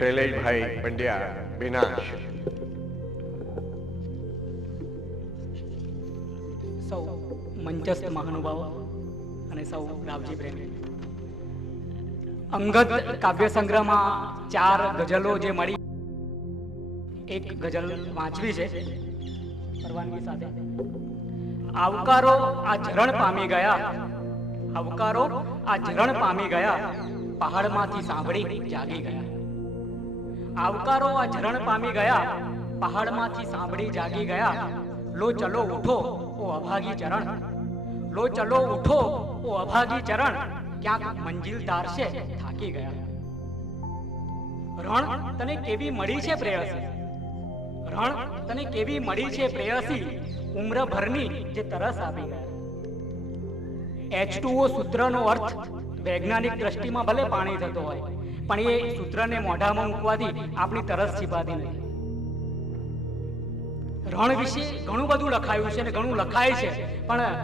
શૈલેષભાઈ પંડ્યા, વિનાશ. સૌ મંચસ્થ મહાનુભાવો અને સૌ રાવજી પ્રેમી અંગત કાવ્ય સંગ્રહમાં ચાર ગઝલો જે મળી, એક ગઝલ વાંચવી છે પરવાનગી સાથે. આવકારો આ ઝરણ પામી ગયા, આવકારો આ ઝરણ પામી ગયા, પહાડમાંથી સાંભળી જાગી ગયા. આવકારો આ ઝરણ પામી ગયા. પહાડમાંથી સાંભળી જાગી ગયા. લો ચલો ઉઠો, ઓ અભાગી ચરણ. લો ચલો ઉઠો, ઓ અભાગી ચરણ. ક્યાંક મંજિલ તારશે, થાકી ગયા. રણ, તને કેવી મળી છે પ્રેયસી? રણ, તને કેવી મળી છે પ્રેયસી? ઉમ્રભરની જે તરસ આપી. ગયા H2O સૂત્રનો અર્થ વૈજ્ઞાનિક દ્રષ્ટિમાં ભલે પાણી થતો હોય પણ એ સૂત્રને મોઢામાં મૂકવાથી આપણી તરસ છીપાતી નથી રણ વિશે ઘણું બધું લખાયું છે અને ઘણું લખાય છે, પણ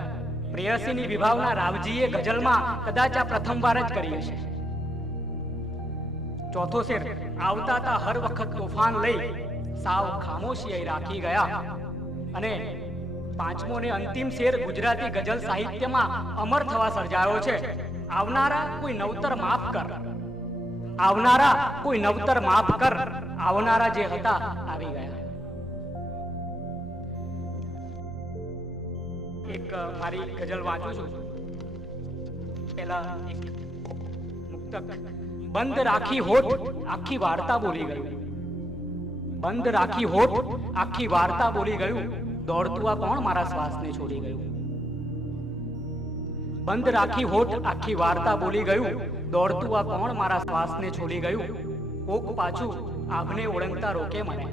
પ્રેયસીની વિભાવના રાવજીએ ગઝલમાં કદાચ આ પ્રથમવાર જ કરી હશે. ચોથો શેર, આવતા તા હર વખત તોફાન લઈ સાવ ખામોશી રાખી ગયા. અને પાંચમો ને અંતિમ શેર ગુજરાતી ગઝલ સાહિત્યમાં અમર થવા સર્જાયો છે. આવનારા કોઈ નવતર માફ કર. આવનારા કોઈ નવતર માફ કર. આવનારા જે હતા, આવી ગયા. એક મારી ગઝલ વાંચું છું. પેલા એક મુક્તક, બંધ રાખી હોત આખી વાર્તા બોલી ગયું. બંધ રાખી હોત આખી વાર્તા બોલી ગયું. દોડતું આ કોણ મારા શ્વાસને છોડી ગયું? બંધ રાખી હોઠ આખી વાર્તા બોલી ગયું. દોડતું આ કોણ મારા શ્વાસને છોડી ગયું? કોક પાછું આભને ઓળંગતા રોકે મને.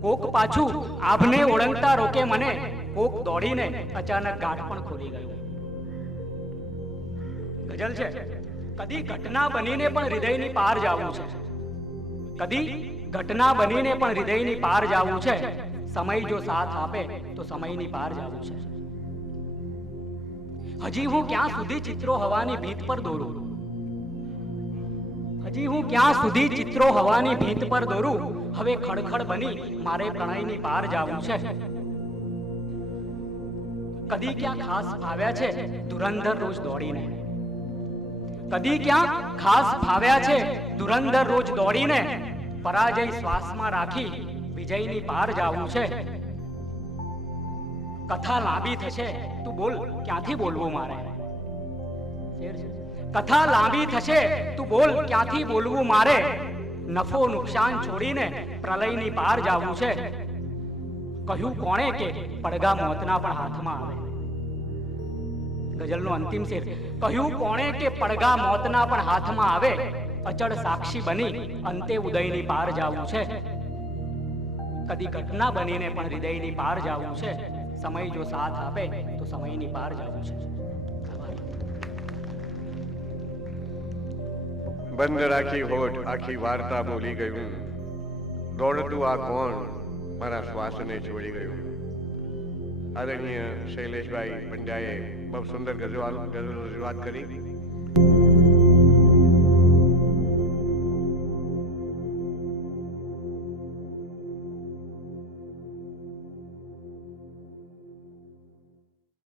કોક પાછું આભને ઓળંગતા રોકે મને. કોક દોડીને અચાનક ગાંઠ પણ ખોલી ગયું. ગઝલ છે, કદી ઘટના બનીને પણ હૃદયની પાર જાવું છે. કદી ઘટના બનીને પણ હૃદયની પાર જાવું છે. સમય જો સાથ આપે તો સમયની પાર જાવું છે. હજી હું ક્યાં સુધી ચિત્રો હવાની ભીત પર દોરું? હજી હું ક્યાં સુધી ચિત્રો હવાની ભીત પર દોરું? હવે ખડખડ બની, મારે પ્રણયની પાર જાવું છે. કદી ક્યાં ખાસ ફાવ્યા છે ધુરંધર રોજ દોડીને? કદી ક્યાં ખાસ ફાવ્યા છે ધુરંધર રોજ દોડીને? પરાજય શ્વાસમાં રાખી વિજયની પાર જવું છે. કથા લાંબી થશે? તું બોલ, ક્યાંથી બોલવું મારે? કથા લાંબી થશે? તું બોલ, ક્યાંથી બોલવું મારે? નફો નુકસાન છોડીને પ્રલયની પાર જવું છે. કહ્યું કોણે કે પડગા મોતના પણ હાથમાં આવે? ગઝલનો અંતિમ શેર. કહ્યું કોણે કે પડગા મોતના પણ હાથમાં આવે? અચળ સાક્ષી બની અંતે ઉદયની પાર જાવું છે. કદી ઘટના બનીને પણ હૃદયની પાર જાવું છે. સમય જો સાથ આપે, તો સમયની પાર જવું છે. બંધ રાખી હોઠ આખી વાર્તા બોલી ગયું. દોડતું આ કોણ મારા શ્વાસને છોડી ગયું. આદરણીય શૈલેષભાઈ પંડ્યાએ બહુ સુંદર ગઝલ ગઝલ રજૂઆત કરી.